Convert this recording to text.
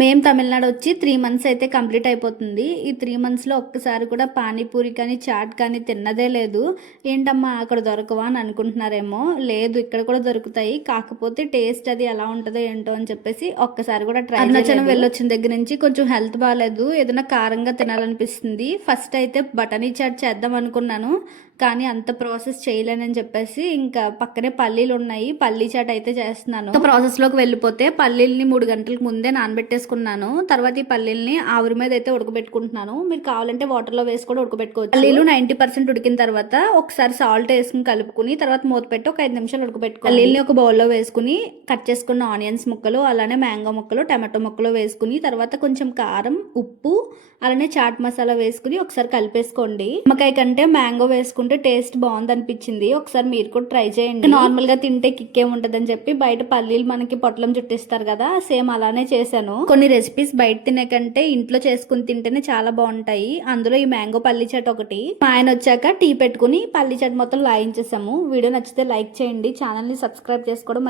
మేము తమిళనాడు వచ్చి 3 మంత్స్ అయితే కంప్లీట్ అయిపోతుంది. ఈ 3 మంత్స్‌లో ఒక్కసారి కూడా పానీపూరి కానీ, చాట్ కానీ తిన్నదే లేదు. ఏంటమ్మా అక్కడ దొరకవా అని అనుకుంటున్నారేమో. లేదు ఇక్కడ కూడా దొరుకుతాయి. కాకపోతే టేస్ట్ అది ఎలా ఉంటదో ఏంటో అని చెప్పేసి ఒక్కసారి కూడా ట్రై చేయలేదు. అరుణాచలం వెళ్ళొచ్చిన దగ్గర నుంచి కొంచెం హెల్త్ బాలేదు. ఏదైనా కారంగా తినాలనిపిస్తుంది. ఫస్ట్ అయితే బటానీ చాట్ చేద్దాం అనుకున్నాను. కానీ అంత ప్రాసెస్ చేయలేనని చెప్పేసి ఇంకా పక్కనే పల్లీలు ఉన్నాయి. పల్లీ చాట్ అయితే చేస్తున్నాను. ప్రాసెస్లోకి వెళ్ళిపోతే పల్లీల్ని 3 గంటలకు ముందే నానబెట్టేసుకున్నాను. తర్వాత ఈ పల్లీల్ని ఆవిరి మీద అయితే ఉడకబెట్టుకుంటున్నాను. మీరు కావాలంటే వాటర్లో వేసి కూడా ఉడకబెట్టుకోవచ్చు. పల్లీలు 90% ఉడికిన తర్వాత ఒకసారి సాల్ట్ వేసుకుని కలుపుకుని తర్వాత మూత పెట్టి ఒక 5 నిమిషాలు ఉడకబెట్టుకోవాలి. పల్లీల్ని ఒక బౌల్లో వేసుకుని కట్ చేసుకున్న ఆనియన్స్ ముక్కలు, అలానే మ్యాంగో ముక్కలు, టమాటో ముక్కలు వేసుకుని తర్వాత కొంచెం కారం, ఉప్పు, అలానే చాట్ మసాలా వేసుకుని ఒకసారి కలిపేసుకోండి. నిమ్మకాయ కంటే మ్యాంగో వేసుకుంటే టేస్ట్ బాగుంది అనిపించింది. ఒకసారి మీరు కూడా ట్రై చేయండి. నార్మల్ గా తింటే కిక్కే ఉంటదని చెప్పి బయట పల్లీలు మనకి పొట్లం చుట్టిస్తారు కదా, సేమ్ అలానే చేశాను. కొన్ని రెసిపీస్ బయట తినే కంటే ఇంట్లో చేసుకుని తింటేనే చాలా బాగుంటాయి. అందులో ఈ మ్యాంగో పల్లీ చాట్ ఒకటి. మా ఆయన వచ్చాక టీ పెట్టుకుని పల్లీ చాట్ మొత్తం లాయించేసాము. వీడియో నచ్చితే లైక్ చేయండి, ఛానల్ ని సబ్స్క్రైబ్ చేసుకోవడం